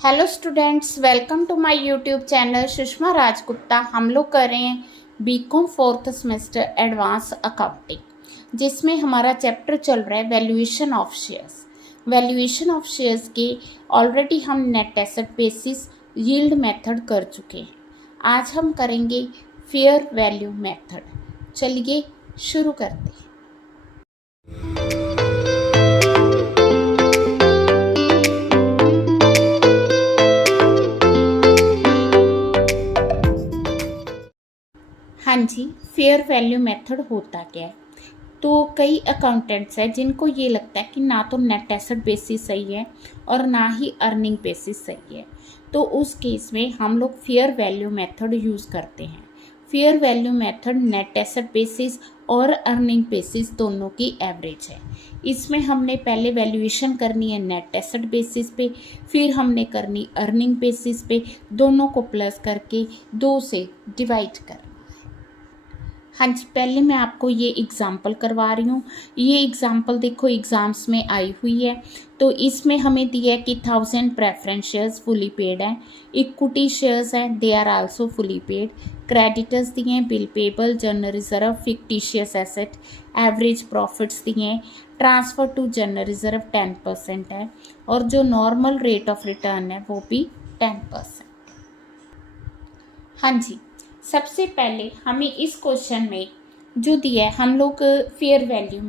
Hello students, welcome to my YouTube channel Sushma Rajgupta. हम लोग कर रहे हैं BCom fourth semester advance accounting, जिसमें हमारा चैप्टर चल रहा है valuation of shares. Valuation of shares के ऑलरेडी हम net asset basis yield method कर चुके हैं। आज हम करेंगे फेयर वैल्यू मेथड। चलिए शुरू करते हैं। हाँ जी, फेयर वैल्यू मेथड होता क्या है? तो कई अकाउंटेंट्स हैं जिनको ये लगता है कि ना तो नेट एसेट बेसिस सही है और ना ही अर्निंग बेसिस सही है। तो उस केस में हम लोग फेयर वैल्यू मेथड यूज़ करते हैं। Fair value method net asset basis और अर्निंग बेसिस दोनों की एवरेज है। इसमें हमने पहले वैल्यूएशन करनी है नेट एसेट बेसिस पे, फिर हमने करनी अर्निंग बेसिस पे, दोनों को प्लस करके 2 से डिवाइड कर। हाँ जी, पहले मैं आपको ये एग्ज़ाम्पल करवा रही हूँ। ये एग्ज़ाम्पल देखो एग्ज़ाम्स में आई हुई है। तो इसमें हमें दिया है कि 1000 प्रेफरेंस शेयर्स फुली पेड हैं, इक्विटी शेयर्स हैं, they are also fully paid, creditors दिए हैं, bill payable, general reserve, fictitious asset, average profits दिए हैं, ट्रांसफ़र टू जनरल रिजर्व 10% है और जो नॉर्मल रेट ऑफ रिटर्न है वो भी 10%। हाँ जी, सबसे पहले हमें इस क्वेश्चन में जो दिया है हम लोग फेयर वैल्यू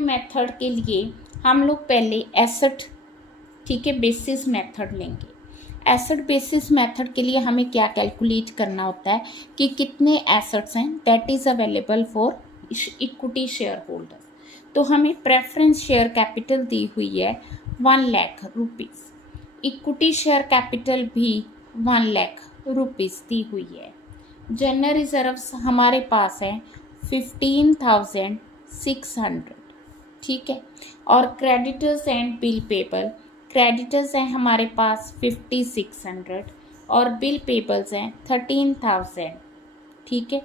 मेथड के लिए हम लोग पहले एसेट, ठीक है, बेसिस मेथड लेंगे। एसेट बेसिस मेथड के लिए हमें क्या कैलकुलेट करना होता है कि कितने एसेट्स हैं that is available for equity share holder. तो हमें प्रेफरेंस शेयर कैपिटल दी हुई है 1 lakh rupees, equity share capital भी 1 लाख रुपीज़ दी हुई है। जनरल रिजर्व्स हमारे पास है 15,600, ठीक है। और creditors and bill payable, creditors हैं हमारे पास 5,600 और बिल पेबल्स हैं 13,000, ठीक है।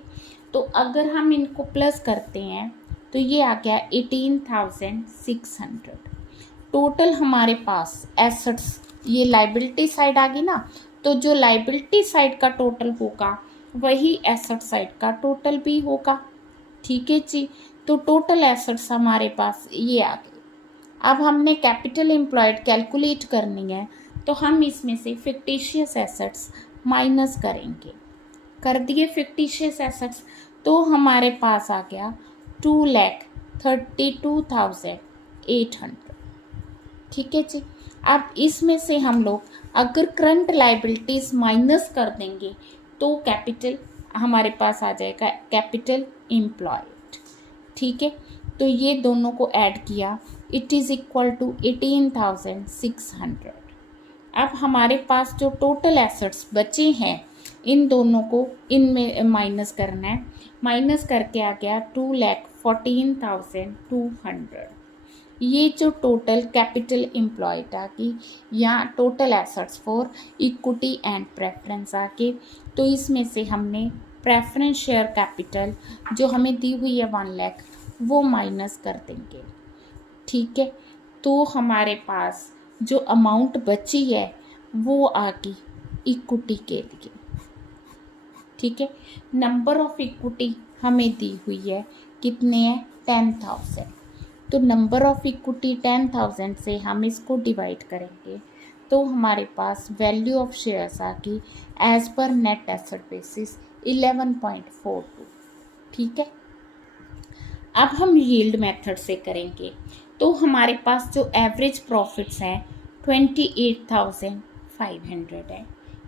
तो अगर हम इनको प्लस करते हैं तो ये आ गया 18,600। टोटल हमारे पास एसेट्स, ये लाइबिलिटी साइड आ गई ना, तो जो लाइबिलिटी साइड का टोटल होगा वही एसेट साइड का टोटल भी होगा, ठीक है जी। तो टोटल एसेट्स हमारे पास ये आ गए। अब हमने कैपिटल एम्प्लॉयड कैलकुलेट करनी है, तो हम इसमें से फिक्टिशियस एसेट्स माइनस करेंगे। कर दिए फिक्टिशियस एसेट्स, तो हमारे पास आ गया 2,32,800, ठीक है जी। अब इसमें से हम लोग अगर करंट लाइबिलिटीज़ माइनस कर देंगे तो कैपिटल हमारे पास आ जाएगा कैपिटल एम्प्लॉयड, ठीक है। तो ये दोनों को ऐड किया, इट इज़ इक्वल टू 18,600। अब हमारे पास जो टोटल एसेट्स बचे हैं इन दोनों को इनमें माइनस करना है। माइनस करके आ गया 2,14,200। ये जो टोटल कैपिटल एम्प्लॉयड आ गई या total assets for equity and preference आ गई। तो इसमें से हमने प्रेफरेंस शेयर कैपिटल जो हमें दी हुई है 1 लाख वो माइनस कर देंगे, ठीक है। तो हमारे पास जो अमाउंट बची है वो आ गई इक्विटी के लिए, ठीक है। नंबर ऑफ इक्विटी हमें दी हुई है कितने हैं 10,000। तो नंबर ऑफ इक्विटी 10,000 से हम इसको डिवाइड करेंगे तो हमारे पास वैल्यू ऑफ शेयर्स आ गई as per net asset basis 11.42, ठीक है। अब हम यील्ड मेथड से करेंगे तो हमारे पास जो एवरेज प्रॉफिट्स हैं 28,500 है।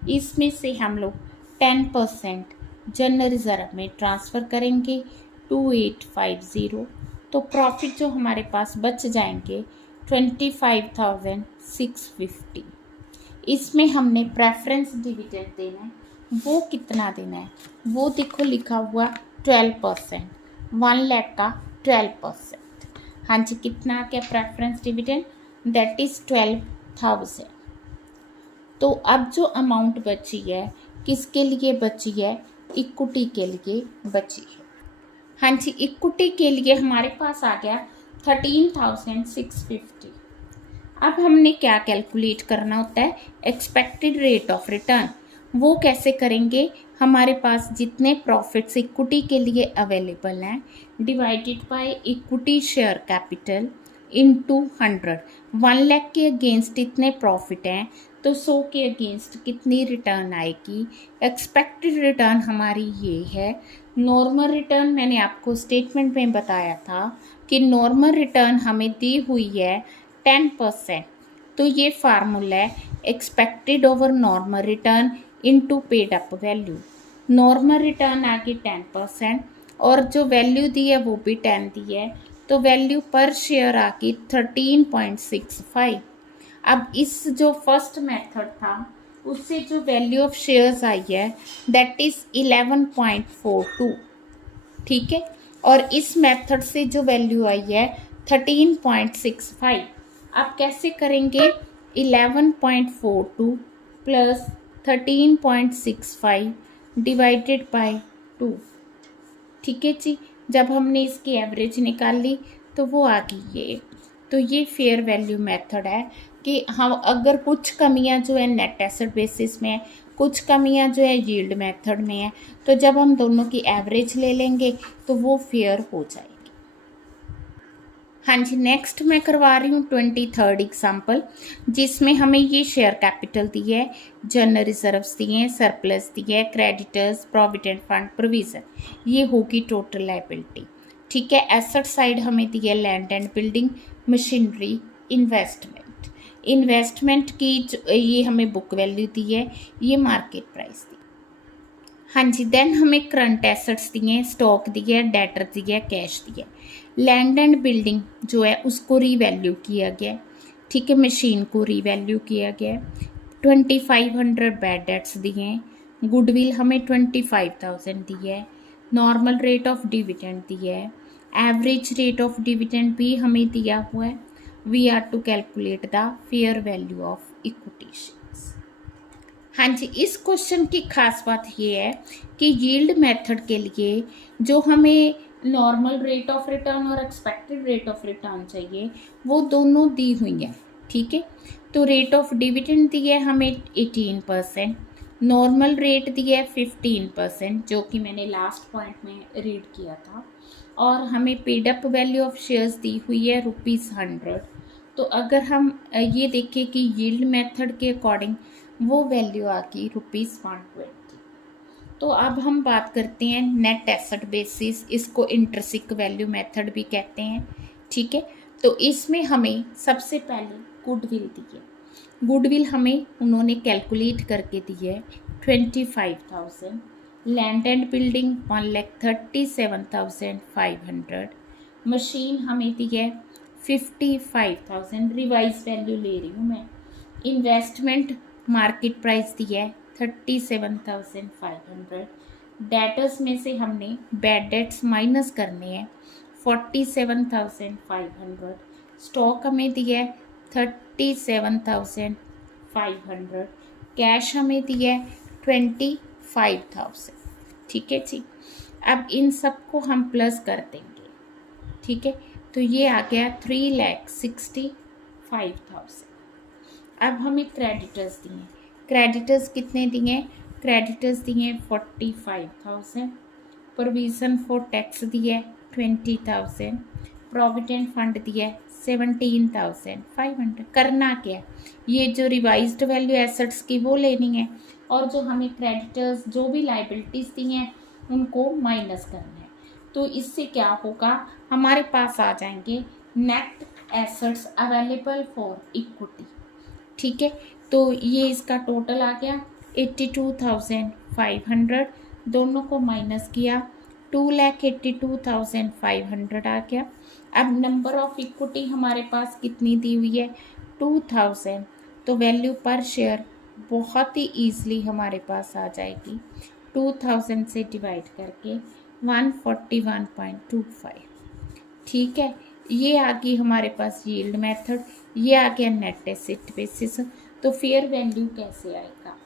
इसमें से हम लोग 10% जनरल रिजर्व में ट्रांसफ़र करेंगे 2850। तो प्रॉफिट जो हमारे पास बच जाएंगे 25,650। इसमें हमने प्रेफरेंस डिविडेंड देना है, वो कितना देना है वो देखो लिखा हुआ 12%, 1 लाख का 12%। हाँ जी, कितना क्या प्रेफरेंस डिविडेंड दैट इज़ 12,000। तो अब जो अमाउंट बची है किसके लिए बची है, इक्विटी के लिए बची है। हाँ जी, इक्विटी के लिए हमारे पास आ गया 13,650। अब हमने क्या कैलकुलेट करना होता है, एक्सपेक्टेड रेट ऑफ रिटर्न। वो कैसे करेंगे, हमारे पास जितने प्रॉफिट्स इक्विटी के लिए अवेलेबल हैं divided by equity share capital into 100। 1 lakh के अगेंस्ट इतने प्रॉफिट हैं तो 100 के अगेंस्ट कितनी रिटर्न आएगी। एक्सपेक्टेड रिटर्न हमारी ये है। नॉर्मल रिटर्न मैंने आपको स्टेटमेंट में बताया था कि नॉर्मल रिटर्न हमें दी हुई है 10%। तो ये फार्मूला है expected over normal return into paid up value. Normal return आ गई 10% और जो वैल्यू दी है वो भी 10 दी है, तो वैल्यू पर शेयर आ गई 13.65। अब इस जो फर्स्ट मेथड था उससे जो वैल्यू ऑफ शेयर्स आई है दैट इज 11.42, ठीक है। और इस मेथड से जो वैल्यू आई है 13.65। आप कैसे करेंगे, 11.42 प्लस 13.65 डिवाइडेड बाय 2, ठीक है जी। जब हमने इसकी एवरेज निकाल ली तो वो आ गई ये। तो ये फेयर वैल्यू मेथड है कि हम अगर कुछ कमियां जो है नेट एसेट बेसिस में है, कुछ कमियां जो है यील्ड मेथड में है, तो जब हम दोनों की एवरेज ले लेंगे तो वो फेयर हो जाएगी। हाँ जी, नेक्स्ट मैं करवा रही हूँ 23rd एग्जाम्पल, जिसमें हमें ये शेयर कैपिटल दी है, जनरल रिजर्व्स दिए हैं, सरप्लस दिए है, क्रेडिटर्स, प्रोविडेंट फंड, प्रोविजन, ये होगी टोटल लायबिलिटी, ठीक है। एसेट साइड हमें दी है land and building, machinery, investment. Investment की ये हमें बुक वैल्यू दी है, ये मार्केट प्राइस दी। हाँ जी, देन हमें करंट एसेट्स दिए, स्टॉक दिया, डेटर दिया, कैश दिया। लैंड एंड बिल्डिंग जो है उसको रीवैल्यू किया गया, ठीक है, मशीन को रीवैल्यू किया गया। 2500 बैड डेट्स दिए, गुडविल हमें 25,000 दी है, नॉर्मल रेट ऑफ डिविडेंड दिया है, एवरेज रेट ऑफ डिविडेंड भी हमें दिया हुआ है। We are to calculate the fair value of equity shares. हाँ जी, इस क्वेश्चन की खास बात ये है कि यील्ड मेथड के लिए जो हमें नॉर्मल रेट ऑफ रिटर्न और एक्सपेक्टेड रेट ऑफ रिटर्न चाहिए वो दोनों दी हुई हैं, ठीक है। तो रेट ऑफ डिविडेंड दी है हमें 18%, नॉर्मल रेट दिया है 15%, जो कि मैंने लास्ट पॉइंट में रीड किया था, और हमें paid up value of shares दी हुई है ₹100। तो अगर हम ये देखें कि यील्ड मेथड के अकॉर्डिंग वो वैल्यू आ गई ₹120। तो अब हम बात करते हैं नेट एसेट बेसिस, इसको इंट्रिंसिक वैल्यू मेथड भी कहते हैं, ठीक है। तो इसमें हमें सबसे पहले गुडविल दी है। गुडविल हमें उन्होंने कैलकुलेट करके दी है 25,000, लैंड एंड बिल्डिंग 1,37,500, मशीन हमें दी है 55,000, रिवाइज वैल्यू ले रही हूँ मैं। इन्वेस्टमेंट मार्केट प्राइस दी है 37,500। डेटर्स में से हमने बैड डेट्स माइनस करने हैं 47,500। स्टॉक हमें दिया है 37,500। कैश हमें दिया है 25,000, ठीक है जी। अब इन सब को हम प्लस कर देंगे, ठीक है। तो ये आ गया 3,65,000। अब हमें क्रेडिटर्स दिए, क्रेडिटर्स कितने दिए, क्रेडिटर्स दिए 45,000, प्रोविज़न फॉर टैक्स दिया 20,000, प्रोविडेंट फंड दिया 17,500। करना क्या, ये जो रिवाइज्ड वैल्यू एसेट्स की वो लेनी है, और जो हमें क्रेडिटर्स जो भी लाइबिलिटीज़ दी हैं उनको माइनस करना है। तो इससे क्या होगा, हमारे पास आ जाएंगे net assets available for equity, ठीक है। तो ये इसका टोटल आ गया 82,500, दोनों को माइनस किया 2,82,500 आ गया। अब नंबर ऑफ इक्विटी हमारे पास कितनी दी हुई है 2,000, तो वैल्यू पर शेयर बहुत ही ईजिली हमारे पास आ जाएगी, 2,000 से डिवाइड करके 141.25, ठीक है। ये आ गई हमारे पास यील्ड मेथड, ये आ गया नेट एसेट बेसिस। तो फेयर वैल्यू कैसे आएगा,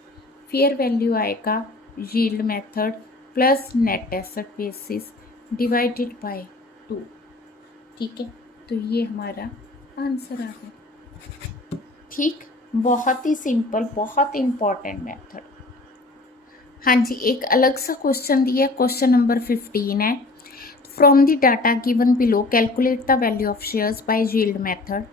फेयर वैल्यू आएगा yield method plus net asset basis divided by 2, ठीक है। तो ये हमारा आंसर आ गया। ठीक, बहुत ही सिंपल, बहुत इम्पॉर्टेंट मेथड। हाँ जी, एक अलग सा क्वेश्चन दिया है, क्वेश्चन नंबर 15 है। From the data given below calculate the value of shares by yield method.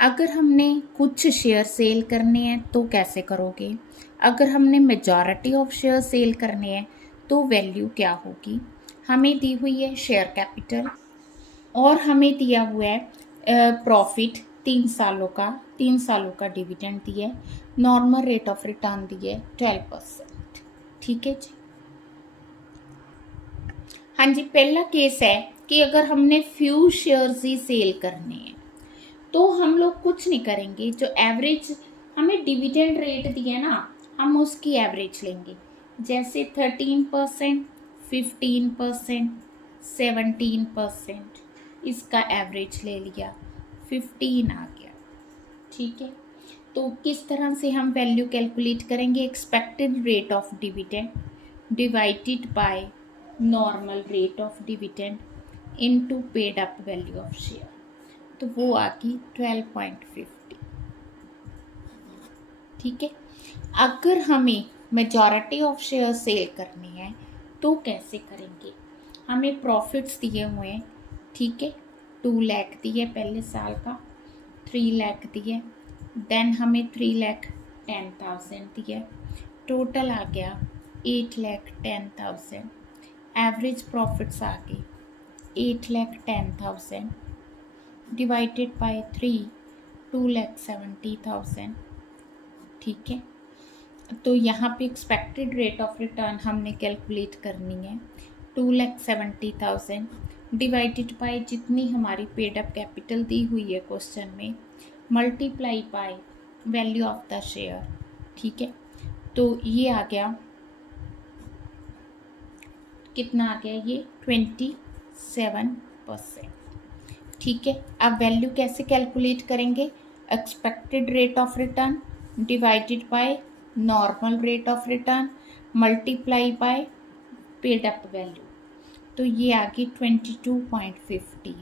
अगर हमने कुछ शेयर सेल करने हैं तो कैसे करोगे, अगर हमने मेजॉरिटी ऑफ शेयर सेल करने हैं तो वैल्यू क्या होगी। हमें दी हुई है शेयर कैपिटल और हमें दिया हुआ है प्रॉफिट 3 सालों का डिविडेंड दिया है, नॉर्मल रेट ऑफ रिटर्न दिया है 12%। ठीक है जी। हाँ जी, पहला केस है कि अगर हमने फ्यू शेयर्स ही सेल करने हैं तो हम लोग कुछ नहीं करेंगे, जो एवरेज हमें डिविडेंड रेट दिया ना हम उसकी एवरेज लेंगे, जैसे 13%, 15%, 17%, इसका एवरेज ले लिया, 15 आ गया। ठीक है, तो किस तरह से हम वैल्यू कैलकुलेट करेंगे, expected rate of dividend divided by normal rate of dividend into paid up value of share, तो वो आ गई 12.50। ठीक है, अगर हमें मेजॉरिटी ऑफ शेयर सेल करनी है तो कैसे करेंगे, हमें प्रॉफिट्स दिए हुए हैं। ठीक है, 2 लाख दिए पहले साल का, 3 लाख दिए, देन हमें 3,10,000 दिए, टोटल आ गया 8,10,000। एवरेज प्रॉफिट्स आ गई 8,10,000 डिवाइडेड बाय 3, 2,70,000। ठीक है, तो यहाँ पे एक्सपेक्टेड रेट ऑफ रिटर्न हमने कैलकुलेट करनी है, 2,70,000 डिवाइडेड बाय जितनी हमारी पेड अप कैपिटल दी हुई है क्वेश्चन में, multiply by value of the share. ठीक है, तो ये आ गया, कितना आ गया ये 27%। ठीक है, अब वैल्यू कैसे कैलकुलेट करेंगे, expected rate of return divided by normal rate of return multiply by paid up value, तो ये आ गई 22.50।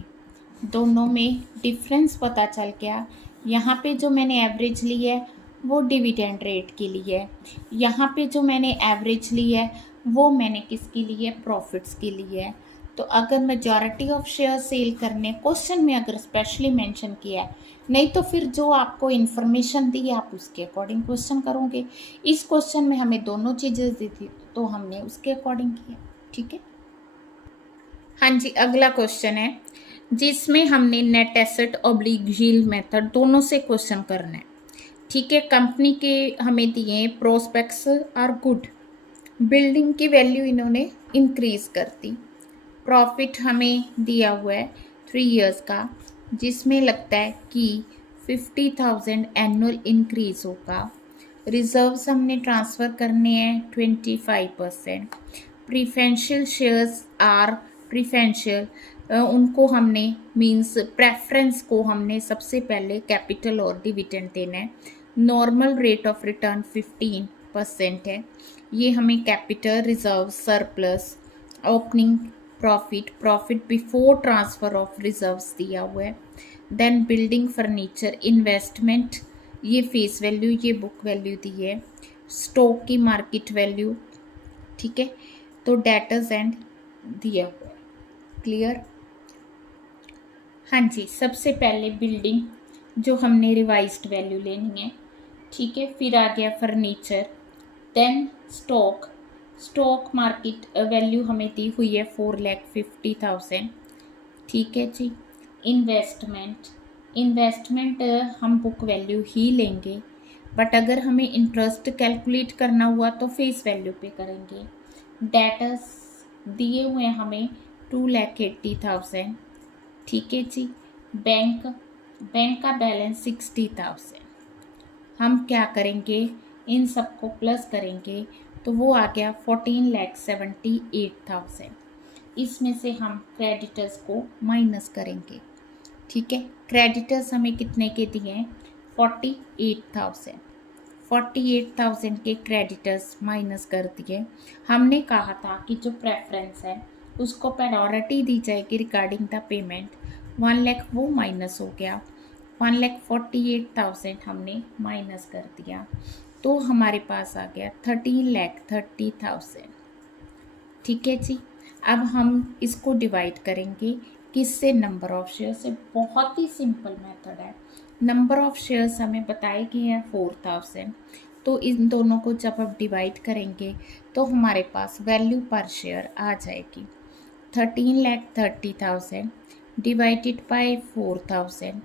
दोनों में डिफरेंस पता चल गया। यहाँ पे जो मैंने एवरेज ली है वो डिविडेंड रेट के लिए है, यहाँ पे जो मैंने एवरेज ली है वो मैंने किसके लिए, प्रॉफिट्स के लिए है। तो अगर मेजॉरिटी ऑफ शेयर सेल करने क्वेश्चन में अगर स्पेशली मेंशन किया है, नहीं तो फिर जो आपको इन्फॉर्मेशन दी आप उसके अकॉर्डिंग क्वेश्चन करोगे। इस क्वेश्चन में हमें दोनों चीज़ें दी थी तो हमने उसके अकॉर्डिंग किया। ठीक है, हाँ जी, अगला क्वेश्चन है जिसमें हमने net asset oblique yield method दोनों से क्वेश्चन करना है। ठीक है, कंपनी के हमें दिए प्रोस्पेक्ट्स आर गुड, बिल्डिंग की वैल्यू इन्होंने इंक्रीज कर दी, प्रॉफिट हमें दिया हुआ है 3 इयर्स का जिसमें लगता है कि 50,000 एनुअल इंक्रीज होगा, रिजर्व्स हमने ट्रांसफ़र करने हैं 25%, प्रीफरेंशियल शेयर्स आर प्रीफरेंशियल, उनको हमने मींस प्रेफरेंस को हमने सबसे पहले कैपिटल और डिविडेंड देना है, नॉर्मल रेट ऑफ रिटर्न 15% है, ये हमें capital, reserve, surplus, opening profit, profit before transfer of reserves दिया हुआ है, देन बिल्डिंग फर्नीचर, इन्वेस्टमेंट, ये फेस वैल्यू, ये बुक वैल्यू दी है, स्टॉक की मार्केट वैल्यू। ठीक है, तो डेटर्स एंड दिया हुआ है। क्लियर, हाँ जी, सबसे पहले बिल्डिंग जो हमने रिवाइज्ड वैल्यू लेनी है। ठीक है, फिर आ गया furniture, then stock, stock market value हमें दी हुई है 4,50,000। ठीक है जी, इन्वेस्टमेंट, इन्वेस्टमेंट हम बुक वैल्यू ही लेंगे, बट अगर हमें इंटरेस्ट कैलकुलेट करना हुआ तो फेस वैल्यू पे करेंगे। डेटर्स दिए हुए हैं हमें 2,80,000। ठीक है जी, बैंक, बैंक का बैलेंस 60,000। हम क्या करेंगे, इन सबको प्लस करेंगे तो वो आ गया 14,78,000। इसमें से हम क्रेडिटर्स को माइनस करेंगे। ठीक है, क्रेडिटर्स हमें कितने के दिए हैं, 48,000। 48,000 के क्रेडिटर्स माइनस कर दिए। हमने कहा था कि जो प्रेफरेंस है उसको प्रायोरिटी दी जाएगी रिगार्डिंग द पेमेंट, 1 लाख वो माइनस हो गया, 1,48,000 हमने माइनस कर दिया, तो हमारे पास आ गया 13,30,000। ठीक है जी। अब हम इसको डिवाइड करेंगे किससे, नंबर ऑफ शेयर से। बहुत ही सिंपल मेथड है। नंबर ऑफ शेयर्स हमें बताए गए हैं 4,000, तो इन दोनों को जब आप डिवाइड करेंगे तो हमारे पास वैल्यू पर शेयर आ जाएगी 13,30,000 डिवाइडेड बाय 4,000,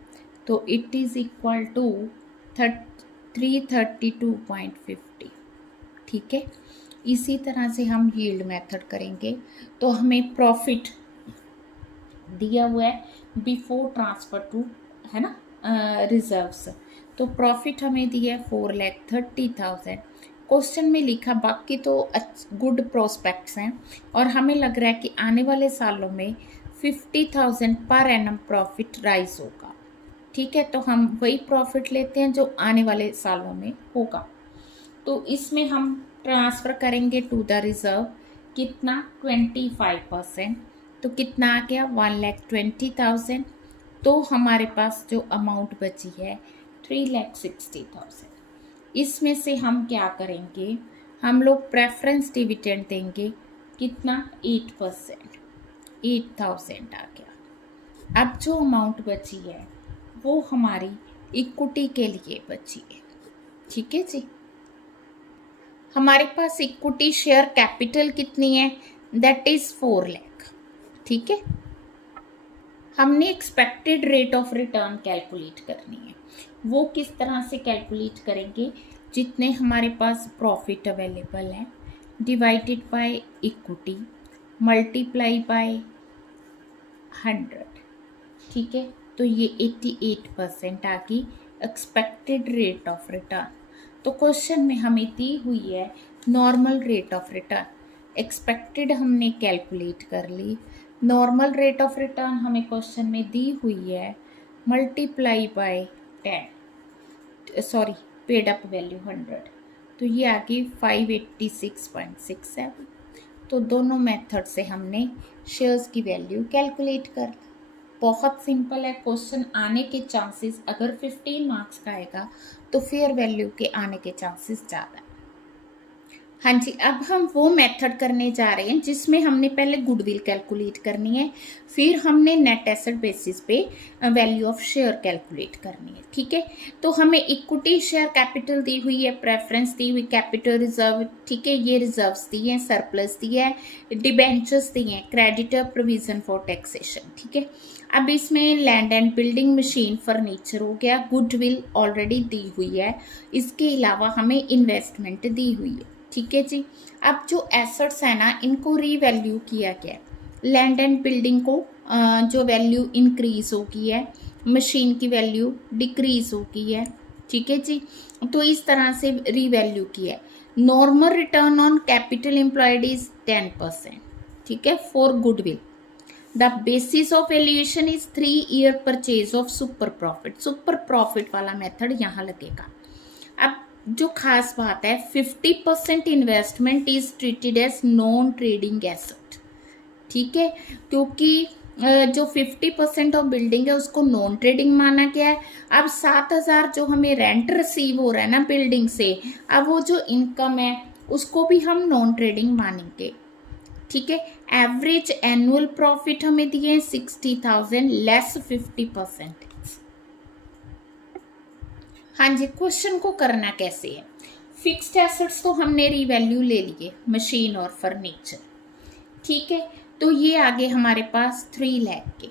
तो इट इज़ इक्वल टू 332.50। ठीक है। इसी तरह से हम यील्ड मेथड करेंगे, तो हमें प्रॉफिट दिया हुआ है बिफोर ट्रांसफर टू, है ना, रिजर्व्स। तो प्रॉफिट हमें दिया है 4,30,000। क्वेश्चन में लिखा, बाकी तो गुड प्रोस्पेक्ट्स हैं और हमें लग रहा है कि आने वाले सालों में 50,000 पर एनम प्रॉफिट राइज होगा। ठीक है, तो हम वही प्रॉफिट लेते हैं जो आने वाले सालों में होगा। तो इसमें हम ट्रांसफ़र करेंगे टू द रिजर्व, कितना 25%, तो कितना आ गया 1,20,000। तो हमारे पास जो अमाउंट बची है 3,60,000। इसमें से हम क्या करेंगे, हम लोग प्रेफरेंस डिविडेंड देंगे, कितना 8%, 8,000 आ गया। अब जो अमाउंट बची है वो हमारी इक्विटी के लिए बची है। ठीक है जी। हमारे पास इक्विटी शेयर कैपिटल कितनी है, दैट इज 4 लाख। ठीक है। हमने expected rate of return calculate करनी है। वो किस तरह से कैलकुलेट करेंगे, जितने हमारे पास प्रॉफिट अवेलेबल है divided by equity multiply by 100। ठीक है, तो ये 88% आ गई एक्सपेक्टेड रेट ऑफ रिटर्न। तो क्वेश्चन में हमें दी हुई है normal rate of return, expected हमने कैलकुलेट कर ली, नॉर्मल रेट ऑफ रिटर्न हमें क्वेश्चन में दी हुई है multiply by 10, sorry paid up value 100, तो ये आ गई 586.67। तो दोनों मेथड से हमने शेयर्स की वैल्यू कैलकुलेट कर ली। बहुत सिंपल है। क्वेश्चन आने के चांसेस, अगर 15 मार्क्स का आएगा तो फेयर वैल्यू के आने के चांसेस ज़्यादा है। हाँ जी, अब हम वो मेथड करने जा रहे हैं जिसमें हमने पहले गुडविल कैलकुलेट करनी है, फिर हमने नेट एसेट बेसिस पे वैल्यू ऑफ शेयर कैलकुलेट करनी है। ठीक है, तो हमें इक्विटी शेयर कैपिटल दी हुई है, प्रेफरेंस दी हुई, कैपिटल रिजर्व, ठीक है, ये रिजर्व्स दी हैं, सरप्लस दी है, डिबेंचर्स दी हैं, क्रेडिटर, प्रोविजन फॉर टैक्सेशन। ठीक है, अब इसमें land and building, machine, furniture हो गया, गुडविल ऑलरेडी दी हुई है, इसके अलावा हमें इन्वेस्टमेंट दी हुई है। ठीक है जी। अब जो एसेट्स है ना, इनको रीवैल्यू किया गया है। लैंड एंड बिल्डिंग को जो वैल्यू इंक्रीज हो गई है, मशीन की वैल्यू डिक्रीज हो गई है। ठीक है जी, तो इस तरह से रीवैल्यू किया है। Normal return on capital employed is 10%। ठीक है, for goodwill the basis of valuation is 3 year purchase of super profit. Super profit वाला मेथड यहाँ लगेगा। अब जो खास बात है, 50% investment is treated as non trading asset. ठीक है, क्योंकि जो 50% ऑफ बिल्डिंग है उसको नॉन ट्रेडिंग माना गया है। अब 7,000 जो हमें रेंट रिसीव हो रहा है ना बिल्डिंग से, अब वो जो इनकम है उसको भी हम नॉन ट्रेडिंग मानेंगे। ठीक है, एवरेज एनुअल प्रॉफिट हमें दिए 60,000 लेस 50%। हाँ जी, क्वेश्चन को करना कैसे है। फिक्स्ड एसेट्स तो हमने रीवैल्यू ले लिए, मशीन और फर्नीचर। ठीक है, तो ये आगे हमारे पास 3 लाख के।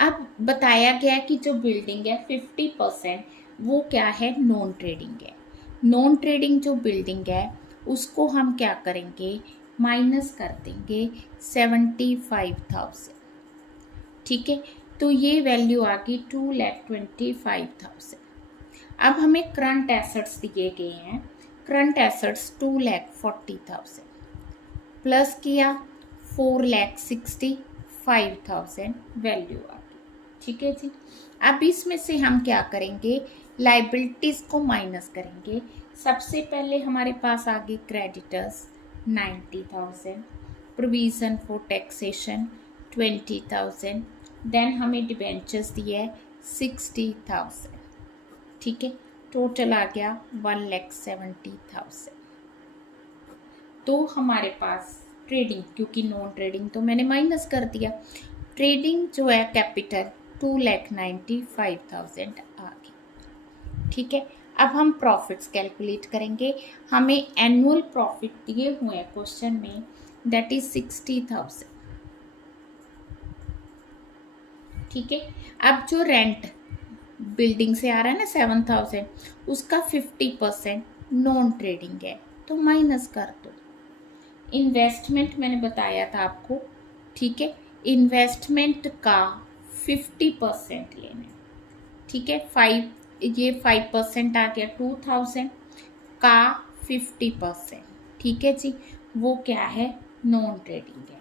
अब बताया गया कि जो बिल्डिंग है 50% वो क्या है, नॉन ट्रेडिंग है। नॉन ट्रेडिंग जो बिल्डिंग है उसको हम क्या करेंगे, माइनस कर देंगे 75,000। ठीक है, तो ये वैल्यू आ गई 2,25,000। अब हमें करंट एसेट्स दिए गए हैं, करंट एसेट्स 2,40,000 प्लस किया 4,65,000 वैल्यू आ गई। ठीक है जी। अब इसमें से हम क्या करेंगे, लाइबिलिटीज़ को माइनस करेंगे। सबसे पहले हमारे पास आ गई creditors 90,000, provision for taxation 20,000, then हमें डिबेंचर्स दिया है 60,000, ठीक है। टोटल आ गया 1,70,000। तो हमारे पास ट्रेडिंग, क्योंकि नॉन ट्रेडिंग तो मैंने माइनस कर दिया, ट्रेडिंग जो है कैपिटल 2,95,000 आ गई, ठीक है। अब हम प्रॉफिट्स कैलकुलेट करेंगे। हमें एनुअल प्रॉफिट दिए हुए हैं क्वेश्चन में, दैट इज 60,000, ठीक है। अब जो रेंट बिल्डिंग से आ रहा है ना 7,000, उसका 50% नॉन ट्रेडिंग है, तो माइनस कर दो। इन्वेस्टमेंट मैंने बताया था आपको, ठीक है। इन्वेस्टमेंट का 50% लेना, ठीक है। 5% आ गया 2,000 का 50%, ठीक है जी। वो क्या है, नॉन ट्रेडिंग है,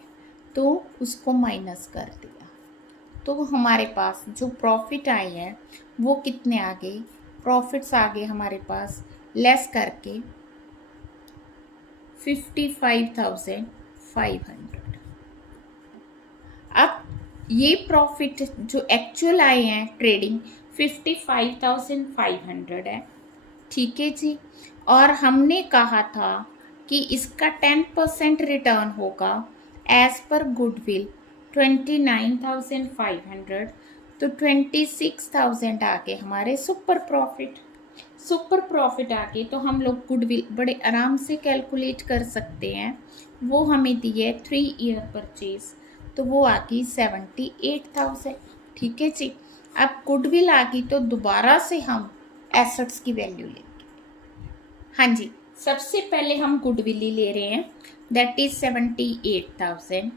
तो उसको माइनस कर दिया। तो हमारे पास जो प्रॉफिट आए हैं वो कितने आ गए, प्रॉफिट्स आ गए हमारे पास लेस करके 55,500। अब ये प्रॉफिट जो एक्चुअल आए हैं ट्रेडिंग 55,500 है, ठीक है जी। और हमने कहा था कि इसका 10% रिटर्न होगा एज पर गुडविल 29,500, तो 26,000 आ गए हमारे सुपर प्रॉफिट। सुपर प्रॉफिट आ गए तो हम लोग गुडविल बड़े आराम से कैलकुलेट कर सकते हैं। वो हमें दी है 3 ईयर परचेज, तो वो आ गई 78,000, ठीक है जी। अब गुडविल आ गई तो दोबारा से हम एसेट्स की वैल्यू लेंगे। हाँ जी, सबसे पहले हम गुडविल ही ले रहे हैं, that is 78,000।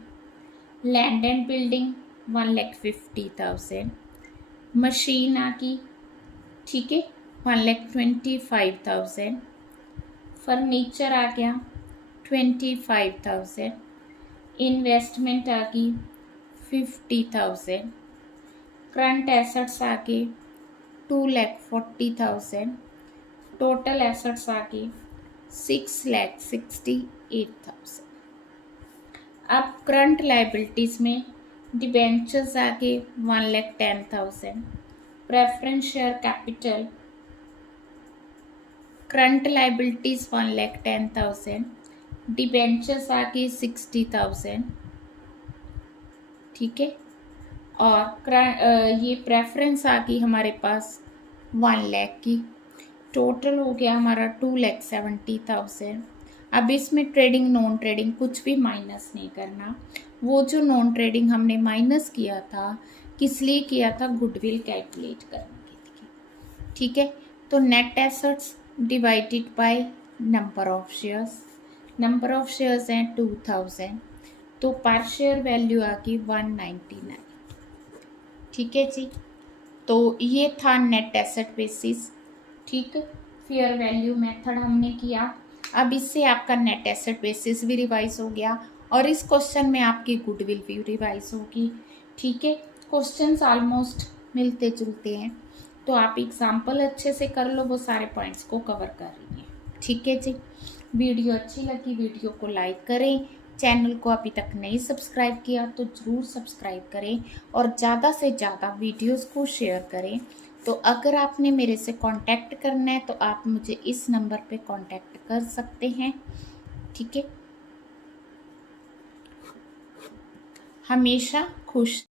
Land and building 1,50,000। Machine आ गई, ठीक है, 1,25,000। फर्नीचर आ गया 25,000। इन्वेस्टमेंट आ गई 50,000। करंट एसेट्स आ गए 2,40,000। टोटल एसेट्स आ गई 6,68,000। अब करंट लाइबिलिटीज में डिबेंचर्स आ गए 1,10,000। Preference share capital, current liabilities 1,10,000, debentures आ गई 60,000, ठीक है। और ये प्रेफरेंस आ गई हमारे पास 1 लाख की। टोटल हो गया हमारा 2,70,000। अब इसमें ट्रेडिंग नॉन ट्रेडिंग कुछ भी माइनस नहीं करना। वो जो नॉन ट्रेडिंग हमने माइनस किया था, किस लिए किया था, गुडविल कैलकुलेट करने के लिए, ठीक है। तो net assets divided by number of shares, number of shares हैं 2,000, तो पर शेयर वैल्यू आ गई 199, ठीक है जी। तो ये था नेट एसेट बेसिस, ठीक। फेयर वैल्यू मेथड हमने किया। अब इससे आपका नेट एसेट बेसिस भी रिवाइज हो गया और इस क्वेश्चन में आपकी गुडविल भी रिवाइज होगी, ठीक है। क्वेश्चंस ऑलमोस्ट मिलते जुलते हैं, तो आप एग्जाम्पल अच्छे से कर लो, वो सारे पॉइंट्स को कवर कर रही हैं, ठीक है जी। वीडियो अच्छी लगी वीडियो को लाइक करें, चैनल को अभी तक नहीं सब्सक्राइब किया तो ज़रूर सब्सक्राइब करें और ज़्यादा से ज़्यादा वीडियोस को शेयर करें। तो अगर आपने मेरे से कांटेक्ट करना है तो आप मुझे इस नंबर पे कांटेक्ट कर सकते हैं, ठीक है। हमेशा खुश।